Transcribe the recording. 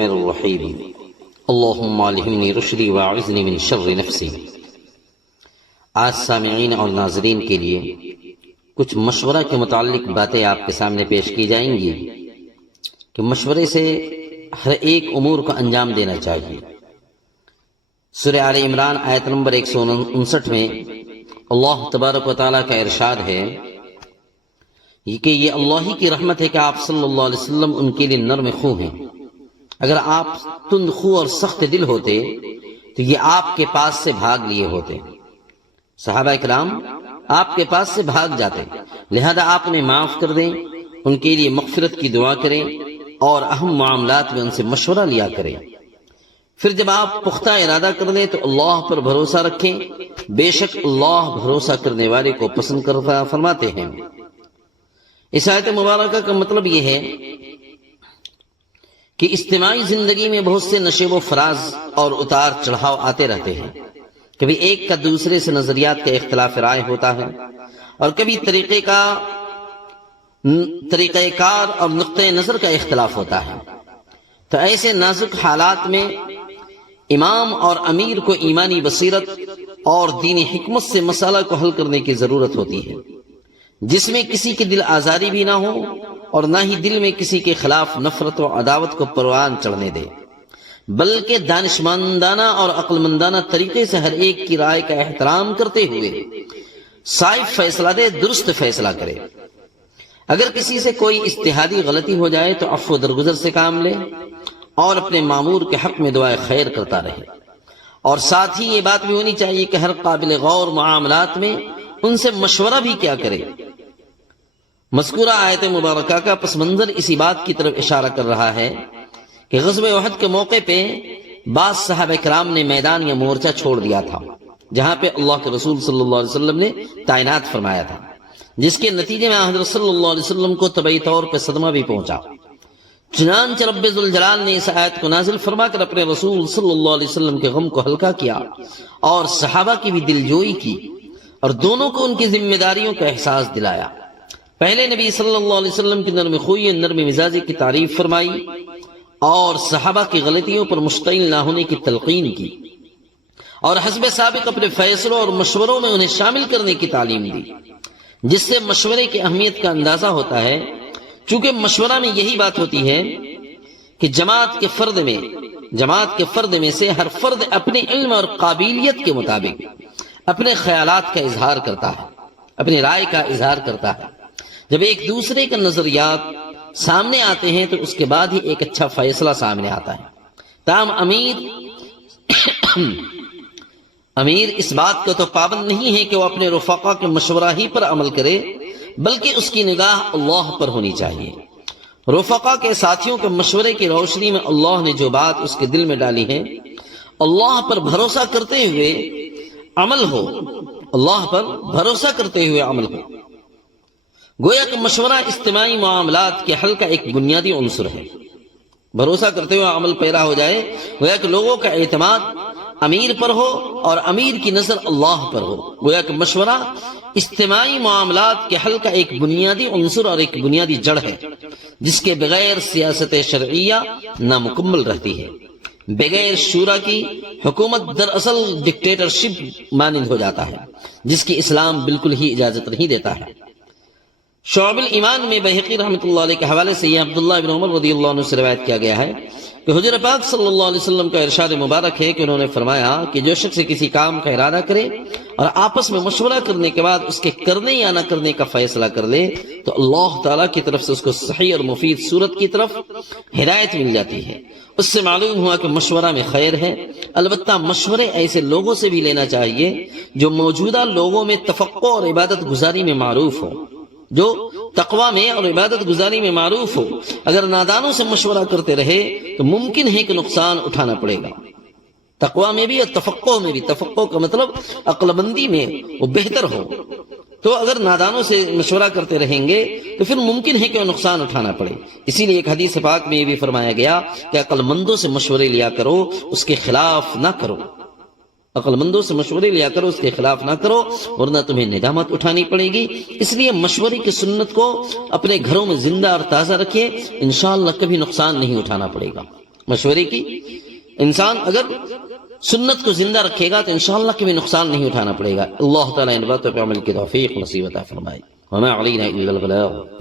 الرحمن الرحیم اللہم الہمنی رشدی واعذنی من شر نفسی۔ آج سامعین اور ناظرین کے لیے کچھ مشورہ کے متعلق باتیں آپ کے سامنے پیش کی جائیں گی کہ مشورے سے ہر ایک امور کو انجام دینا چاہیے۔ سورہ آل عمران آیت نمبر 159 میں اللہ تبارک و تعالیٰ کا ارشاد ہے کہ یہ اللہ ہی کی رحمت ہے کہ آپ صلی اللہ علیہ وسلم ان کے لیے نرم خو ہیں۔ اگر آپ تند خو اور سخت دل ہوتے تو یہ آپ کے پاس سے بھاگ لیے ہوتے، صحابہ کرام آپ کے پاس سے بھاگ جاتے، لہذا آپ انہیں معاف کر دیں، ان کے لیے مغفرت کی دعا کریں اور اہم معاملات میں ان سے مشورہ لیا کریں۔ پھر جب آپ پختہ ارادہ کر لیں تو اللہ پر بھروسہ رکھیں، بے شک اللہ بھروسہ کرنے والے کو پسند کرتا فرماتے ہیں۔ اس آیت مبارکہ کا مطلب یہ ہے کہ اجتماعی زندگی میں بہت سے نشیب و فراز اور اتار چڑھاؤ آتے رہتے ہیں۔ کبھی ایک کا دوسرے سے نظریات کا اختلاف رائے ہوتا ہے اور کبھی طریقہ کار اور نقطۂ نظر کا اختلاف ہوتا ہے۔ تو ایسے نازک حالات میں امام اور امیر کو ایمانی بصیرت اور دینی حکمت سے مسئلہ کو حل کرنے کی ضرورت ہوتی ہے، جس میں کسی کی دل آزاری بھی نہ ہو اور نہ ہی دل میں کسی کے خلاف نفرت و عداوت کو پروان چڑھنے دے، بلکہ دانشمندانہ اور عقل مندانہ طریقے سے ہر ایک کی رائے کا احترام کرتے ہوئے صائب فیصلہ دے، درست فیصلہ کرے۔ اگر کسی سے کوئی اجتہادی غلطی ہو جائے تو عفو درگزر سے کام لے اور اپنے مامور کے حق میں دعائے خیر کرتا رہے، اور ساتھ ہی یہ بات بھی ہونی چاہیے کہ ہر قابل غور معاملات میں ان سے مشورہ بھی کیا کرے۔ مذکورہ آیت مبارکہ کا پس منظر اسی بات کی طرف اشارہ کر رہا ہے کہ غزوہ احد کے موقع پہ بعض صحابہ کرام نے میدان یا مورچہ چھوڑ دیا تھا جہاں پہ اللہ کے رسول صلی اللہ علیہ وسلم نے تعینات فرمایا تھا، جس کے نتیجے میں حضرت صلی اللہ علیہ وسلم کو طبعی طور پہ صدمہ بھی پہنچا۔ چنانچہ رب ذوالجلال نے اس آیت کو نازل فرما کر اپنے رسول صلی اللہ علیہ وسلم کے غم کو ہلکا کیا اور صحابہ کی بھی دلجوئی کی اور دونوں کو ان کی ذمہ داریوں کا احساس دلایا۔ پہلے نبی صلی اللہ علیہ وسلم کی نرم خوئی، نرم مزاجی کی تعریف فرمائی اور صحابہ کی غلطیوں پر مشتعل نہ ہونے کی تلقین کی، اور حسب سابق اپنے فیصلوں اور مشوروں میں انہیں شامل کرنے کی تعلیم دی، جس سے مشورے کی اہمیت کا اندازہ ہوتا ہے۔ چونکہ مشورہ میں یہی بات ہوتی ہے کہ جماعت کے فرد میں سے ہر فرد اپنے علم اور قابلیت کے مطابق اپنے خیالات کا اظہار کرتا ہے، اپنی رائے کا اظہار کرتا ہے۔ جب ایک دوسرے کا نظریات سامنے آتے ہیں تو اس کے بعد ہی ایک اچھا فیصلہ سامنے آتا ہے۔ تاہم امیر اس بات کا تو پابند نہیں ہے کہ وہ اپنے رفقا کے مشورہ ہی پر عمل کرے، بلکہ اس کی نگاہ اللہ پر ہونی چاہیے۔ رفقا کے ساتھیوں کے مشورے کی روشنی میں اللہ نے جو بات اس کے دل میں ڈالی ہے، اللہ پر بھروسہ کرتے ہوئے عمل ہو، اللہ پر بھروسہ کرتے ہوئے عمل ہو۔ گویا کہ مشورہ اجتماعی معاملات کے حل کا ایک بنیادی عنصر ہے۔ بھروسہ کرتے ہوئے عمل پیرا ہو جائے، گویا کہ لوگوں کا اعتماد امیر پر ہو اور امیر کی نظر اللہ پر ہو۔ گویا کہ مشورہ اجتماعی معاملات کے حل کا ایک بنیادی عنصر اور ایک بنیادی جڑ ہے، جس کے بغیر سیاست شرعیہ نامکمل رہتی ہے۔ بغیر شورا کی حکومت دراصل ڈکٹیٹرشپ مانند ہو جاتا ہے، جس کی اسلام بالکل ہی اجازت نہیں دیتا ہے۔ شعب الایمان میں بہقی رحمۃ اللہ علیہ کے حوالے سے یہ عبداللہ بن عمر رضی اللہ عنہ سے روایت کیا گیا ہے کہ حضور پاک صلی اللہ علیہ وسلم کا ارشاد مبارک ہے کہ انہوں نے فرمایا کہ جو شخص کسی کام کا ارادہ کرے اور آپس میں مشورہ کرنے کے بعد اس کے کرنے یا نہ کرنے کا فیصلہ کر لے تو اللہ تعالیٰ کی طرف سے اس کو صحیح اور مفید صورت کی طرف ہدایت مل جاتی ہے۔ اس سے معلوم ہوا کہ مشورہ میں خیر ہے، البتہ مشورے ایسے لوگوں سے بھی لینا چاہیے جو موجودہ لوگوں میں تفقہ اور عبادت گزاری میں معروف ہو، جو تقوی میں اور عبادت گزاری میں معروف ہو۔ اگر نادانوں سے مشورہ کرتے رہے تو ممکن ہے کہ نقصان اٹھانا پڑے گا۔ تقوی میں بھی اور تفقہ میں بھی، تفقہ کا مطلب عقل مندی میں وہ بہتر ہو، تو اگر نادانوں سے مشورہ کرتے رہیں گے تو پھر ممکن ہے کہ وہ نقصان اٹھانا پڑے۔ اسی لیے ایک حدیث پاک میں یہ بھی فرمایا گیا کہ عقل مندوں سے مشورے لیا کرو، اس کے خلاف نہ کرو۔ عقل مندوں سے مشورے لیا کرو، اس کے خلاف نہ کرو، ورنہ تمہیں ندامت اٹھانی پڑے گی۔ اس لیے مشورے کی سنت کو اپنے گھروں میں زندہ اور تازہ رکھیں، انشاءاللہ کبھی نقصان نہیں اٹھانا پڑے گا۔ مشورے کی انسان اگر سنت کو زندہ رکھے گا تو انشاءاللہ کبھی نقصان نہیں اٹھانا پڑے گا. اللہ تعالیٰ ان باتوں پہ عمل کی توفیق نصیب عطا فرمائے. وما علینا الا البلاغ.